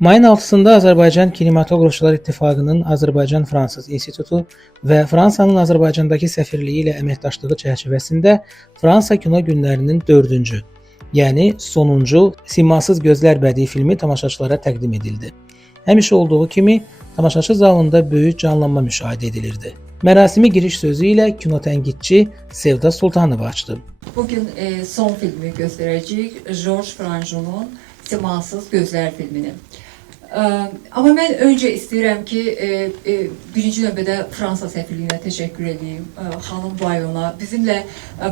Mayın 6-sında Azərbaycan Kinematografçılar İttifaqının Azərbaycan-Fransız İnstitutu və Fransanın Azərbaycandakı səfirliyi ilə əməkdaşlığı çərçivəsində Fransa Kino Günlərinin 4-cü, yəni sonuncu Simasız Gözlər bədii filmi tamaşaçılara təqdim edildi. Həmişə olduğu kimi tamaşaçı zalında böyük canlanma müşahidə edilirdi. Mərasimi giriş sözü ilə kinotənqidçi Sevda Sultanova açdı. Bugün son filmi göstərəcəyik, Georges Franju'nun Simasız Gözlər filmini. Amma mən öncə istəyirəm ki, birinci növbədə Fransa səfirliyinə təşəkkür edeyim, xanım Bayona. Bizimlə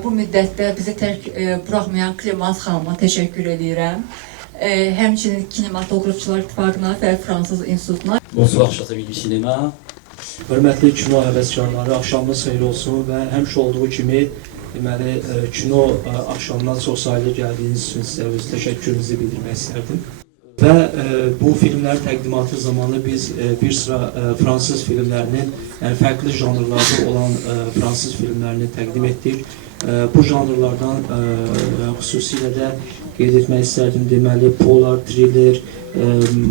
bu müddətdə bizi tərk buraxmayan Clemence xanıma təşəkkür edirəm. Həmçinin Kinematografçılar İttifaqına və Fransız İnstitutuna. Bonsoir, chers amis du cinéma. Hörmətli kino həvəskarları, axşamınız xeyir olsun və həmişə olduğu kimi deməli kino axşamından çox sayılı gəldiyiniz üçün sizə öz təşəkkürümüzü bildirmək istərdim. Və bu filmlər təqdimatı zamanı biz bir sıra fransız filmlərinin, yəni fərqli janrlarda olan fransız filmlərini təqdim etdik. Bu janrlardan xüsusilə də qeyd etmək istərdim, deməli polar, thriller,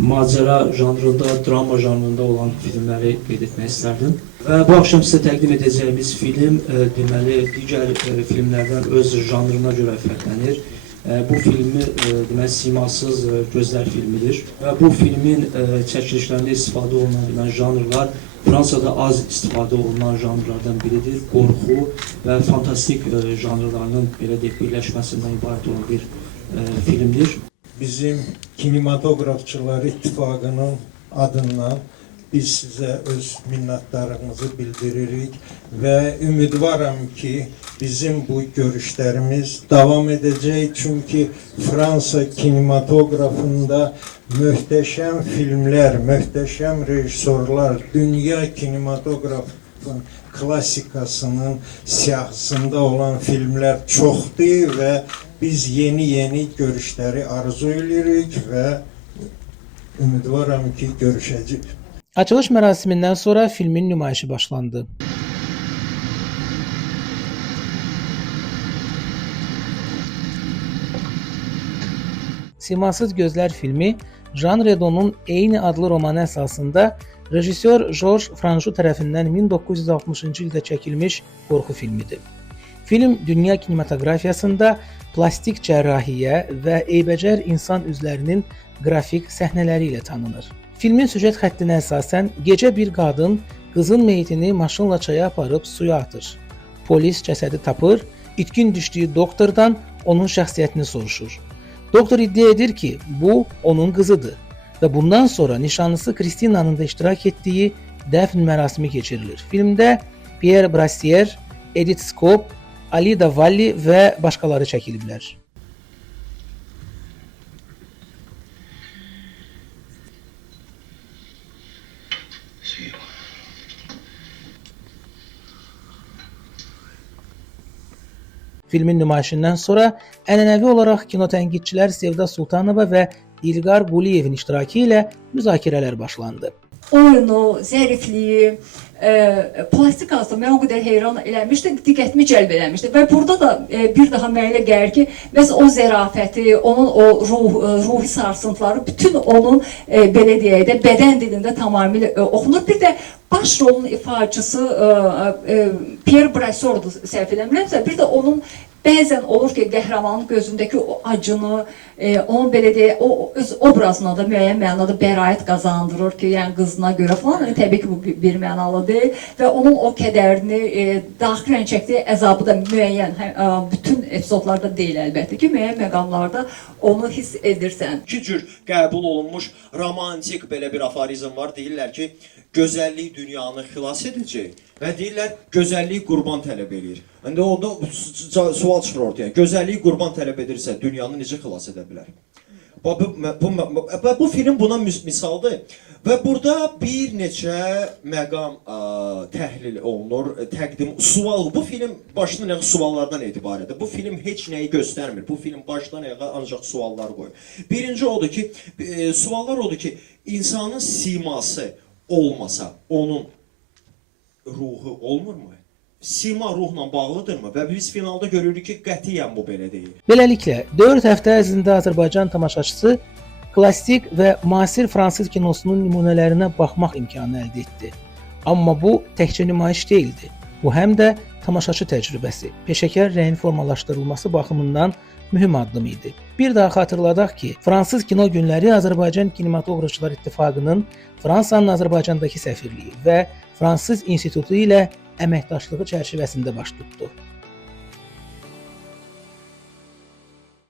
macəra janrında, drama janrında olan filmləri qeyd etmək istərdim. Və bu axşam sizə təqdim edəcəyimiz film deməli digər filmlərdən öz janrına görə fərqlənir. Bu filmi deməli Simasız Gözlər filmidir və bu filmin çəkilişlərində istifadə olunan deməli janrlar Fransada az istifadə olunan janrlardan biridir. Qorxu və fantastik janrlarının belə deyək birləşməsindən ibarət olan bir filmdir. Bizim Kinematografçılar İttifaqının adından biz sizə öz minnətdarlığımızı bildiririk və ümidvaram ki, bizim bu görüşlərimiz davam edəcək. Çünki Fransa kinematografında möhtəşəm filmlər, möhtəşəm rejissorlar, dünya kinematografının klassikasının siyahısında olan filmlər çoxdur və biz yeni görüşləri arzu edirik və ümidvaram ki, görüşəcəyik. Açılış mərasimindən sonra filmin nümayişi başlandı. Simasız Gözlər filmi Jean Redon'un eyni adlı romanı əsasında rejissor Georges Franju tərəfindən 1960-cı ildə çəkilmiş qorxu filmidir. Film dünya kinematografiyasında plastik cərrahiyyə və eybəcər insan üzlərinin qrafik səhnələri ilə tanınır. Filmin süjet xəttinə əsasən gecə bir qadın qızın meyitini maşınla çaya aparıb suya atır. Polis cəsədi tapır, itkin düşdüyü doktordan onun şəxsiyyətini soruşur. Doktor iddia edir ki, bu onun qızıdır və bundan sonra nişanlısı Kristinanın da iştirak etdiyi dəfn mərasimi keçirilir. Filmdə Pierre Brassier, Edith Scope, Alida Valli və başqaları çəkiliblər. Filmin nümayişindən sonra ənənəvi olaraq kinotənqidçilər Sevda Sultanova və İlqar Quliyevin iştirakı ilə müzakirələr başlandı. Oyunu, zərifliyi, plastikası mən o qədər heyran eləmişdim, diqqətimi cəlb eləmişdi və burada da bir daha mənə gəlir ki, bəs o zərafəti, onun o ruhi sarsıntıları, bütün onun belə deyək də bədən dilində tamamilə oxunur. Bir də baş rolun ifaçısı Pierre Brassor'dur, səhv eləmirəmsə, bir də onun bəzən olur ki, qəhrəmanın gözündəki o acını, onun belə deyək, o öz obrazına da müəyyən mənada bəraət qazandırır ki, yəni qızına görə falan, təbii ki, bu bir mənalı deyil və onun o kədərini, daxilən çəkdiyi əzabı da müəyyən, bütün epizodlarda deyil əlbəttə ki, müəyyən məqamlarda onu hiss edirsən. İki cür qəbul olunmuş romantik belə bir aforizm var, deyirlər ki, gözəllik dünyanı xilas edəcək və deyirlər, gözəllik qurban tələb edir. İndi orada sual çıxır ortaya, gözəllik qurban tələb edirsə, dünyanı necə xilas edə bilər? Bu film buna misaldır və burada bir neçə məqam təhlil olunur, sual, bu film başdan ayağa suallardan etibarədir. Bu film heç nəyi göstərmir, bu film başdan ayağa ancaq suallar qoyur. Birinci odur ki, suallar odur ki, insanın siması olmasa, onun ruhu olmurmu? Sima ruhla bağlıdırmı? Və biz finalda görürük ki, qətiyyən bu belə deyil. Beləliklə, 4 həftə ərzində Azərbaycan tamaşaçısı klassik və müasir fransız kinosunun nümunələrinə baxmaq imkanı əldə etdi. Amma bu təkcə nümayiş deyildi. Bu həm də tamaşaçı təcrübəsi, peşəkar rəyin formalaşdırılması baxımından mühüm addım idi. Bir daha xatırladaq ki, Fransız Kino Günləri Azərbaycan Kinematografçılar İttifaqının Fransanın Azərbaycandakı səfirliyi və Fransız İnstitutu ilə əməkdaşlığı çərçivəsində baş tutdu.